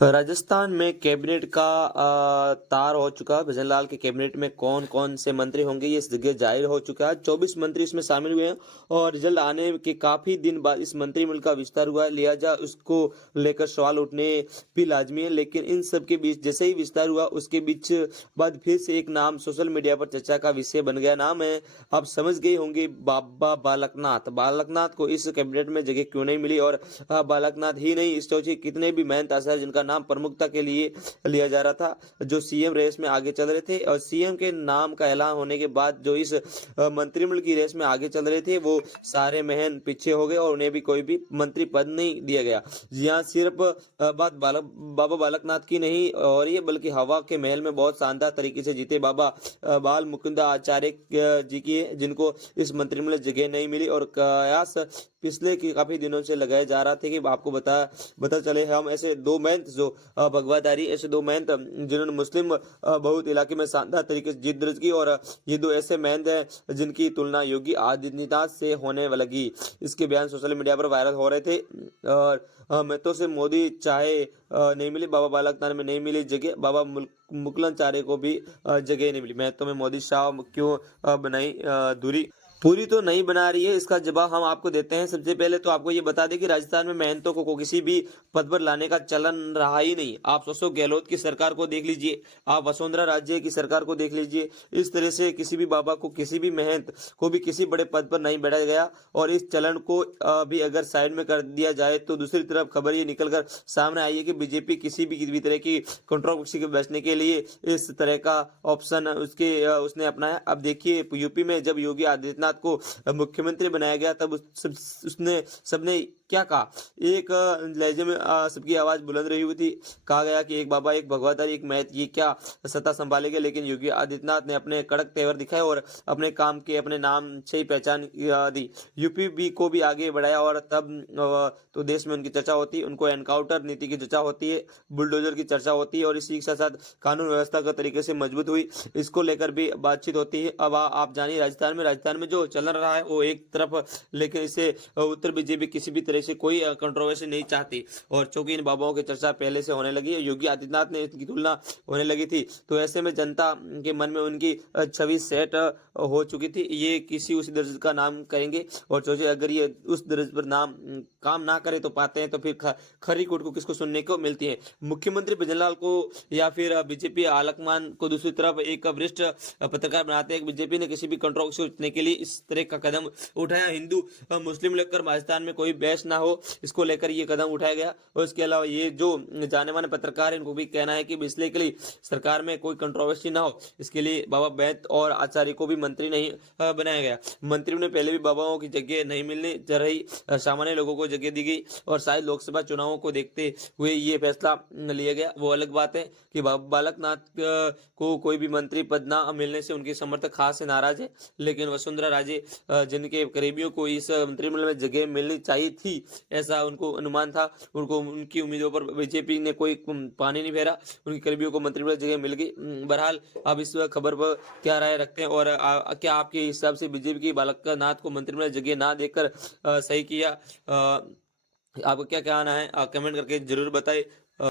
राजस्थान में कैबिनेट का तार हो चुका। भजन लाल के कैबिनेट में कौन कौन से मंत्री होंगे ये इस जगह जाहिर हो चुका है। 24 मंत्री इसमें शामिल हुए हैं और रिजल्ट आने के काफी दिन बाद इस मंत्रिमंडल का विस्तार हुआ है। लिहाजा उसको लेकर सवाल उठने भी लाजमी है। लेकिन इन सब के बीच जैसे ही विस्तार हुआ उसके बीच बाद फिर से एक नाम सोशल मीडिया पर चर्चा का विषय बन गया। नाम है, आप समझ गए होंगे, बाबा बालकनाथ। बालकनाथ को इस कैबिनेट में जगह क्यों नहीं मिली? और बालकनाथ ही नहीं, सोचिए कितने भी महंत आचार्य जिनका नाम प्रमुखता के लिए लिया जा रहा था, जो सीएम रेस में आगे चल रहे थे, और सीएम के नाम का ऐलान होने के बाद जो इस मंत्रिमंडल की रेस में आगे चल रहे थे वो सारे महन पीछे हो गए और उन्हें भी कोई भी मंत्री पद नहीं दिया गया। जी हाँ, सिर्फ बात बाबा बालकनाथ की नहीं और ये बल्कि हवा के महल में बहुत शानदार तरीके से जीते बाबा बाल मुकुंदा आचार्य जी की है, जिनको इस मंत्रिमंडल जगह नहीं मिली। और कयास पिछले काफी दिनों से लगाया जा रहा था कि आपको बता चले हम ऐसे दो महंत जो भगवादारी, ऐसे दो महंत जिन्होंने मुस्लिम बहुत इलाके में शानदार तरीके से जीत दर्ज की, और ये दो ऐसे महंत हैं जिनकी तुलना योगी आदित्यनाथ से होने लगी। इसके बयान सोशल मीडिया पर वायरल हो रहे थे। और महतो से मोदी चाहे नहीं मिली, बाबा बालकनाथ में नहीं मिली जगह, बाबा मुकुलाचार्य को भी जगह नहीं मिली। महतो में मोदी शाह क्यों बनाई दूरी? पूरी तो नहीं बना रही है, इसका जवाब हम आपको देते हैं। सबसे पहले तो आपको ये बता दें कि राजस्थान में महंतों को किसी भी पद पर लाने का चलन रहा ही नहीं। आप अशोक गहलोत की सरकार को देख लीजिए, आप वसुंधरा राजे की सरकार को देख लीजिए, इस तरह से किसी भी बाबा को, किसी भी महंत को भी किसी बड़े पद पर नहीं बैठाया गया। और इस चलन को भी अगर साइड में कर दिया जाए तो दूसरी तरफ खबर ये निकलकर सामने आई है कि बीजेपी किसी भी तरह की कंट्रोवर्सी के बचने के लिए इस तरह का ऑप्शन उसने अपनाया। अब देखिए, यूपी में जब योगी आदित्यनाथ को मुख्यमंत्री बनाया गया तब उसने सबने क्या कहा, एक लहजे में सबकी आवाज बुलंद रही हुई थी। कहा गया कि एक बाबा, एक भगवादारी, एक महत, ये क्या सत्ता संभालेंगे? लेकिन योगी आदित्यनाथ ने अपने कड़क तेवर दिखाए और अपने काम के, अपने नाम से ही पहचान दी। यूपी भी को भी आगे बढ़ाया और तब तो देश में उनकी चर्चा होती है। उनको एनकाउंटर नीति की चर्चा होती है, बुलडोजर की चर्चा होती है, और इसी के साथ साथ कानून व्यवस्था का तरीके से मजबूत हुई, इसको लेकर भी बातचीत होती है। अब आप जानिए, राजस्थान में जो चल रहा है वो एक तरफ, लेकिन इसे उत्तर बीजेपी किसी भी तरह से कोई कंट्रोवर्सी नहीं चाहती। और चूंकि इन बाबाओं की चर्चा पहले से होने लगी है, योगी आदित्यनाथ ने इनकी तुलना होने लगी थी, तो ऐसे में जनता के मन में उनकी छवि सेट हो चुकी थी। ये किसी उसी दर्ज का नाम करेंगे और सोचे अगर ये उस दर्ज पर नाम काम ना करे तो पाते हैं, तो फिर खरी कोट को किसको सुनने को मिलती है? मुख्यमंत्री भजनलाल को या फिर बीजेपी आलकमान को दूसरी तरफ एक वरिष्ठ पत्रकार बनाते हैं। बीजेपी ने किसी भी कंट्रोवर्सी उठने के लिए इस तरह का कदम उठाया। हिंदू मुस्लिम लेकर राजस्थान में कोई बहस ना हो, इसको लेकर ये कदम उठाया गया। और इसके अलावा ये जो जाने माने पत्रकार है, इनको भी कहना है कि पिछले के लिए सरकार में कोई कंट्रोवर्सी ना हो, इसके लिए बाबा बैत और आचार्य को भी मंत्री नहीं बनाया गया। मंत्रियों ने पहले भी बाबाओं की जगह नहीं मिलने रही, सामान्य लोगों को जगह दी गई, और शायद लोकसभा चुनावों को देखते हुए ये फैसला लिया गया। वो अलग बात है कि बाबा बालकनाथ को कोई भी मंत्री पद ना मिलने से उनके समर्थक खास से नाराज है, लेकिन वसुंधरा राजे जिनके करीबियों को इस मंत्रिमंडल में जगह मिलनी चाहिए थी, ऐसा उनको अनुमान था, उनको उनकी उम्मीदों पर बीजेपी ने कोई पानी नहीं फेरा, उनके करीबियों को मंत्रिमंडल जगह मिल गई। बहरहाल आप इस खबर पर क्या राय रखते हैं, और क्या आपके हिसाब से बीजेपी की बालकनाथ को मंत्रिमंडल जगह ना देकर सही किया? आपका क्या कहना है? कमेंट करके जरूर बताएं।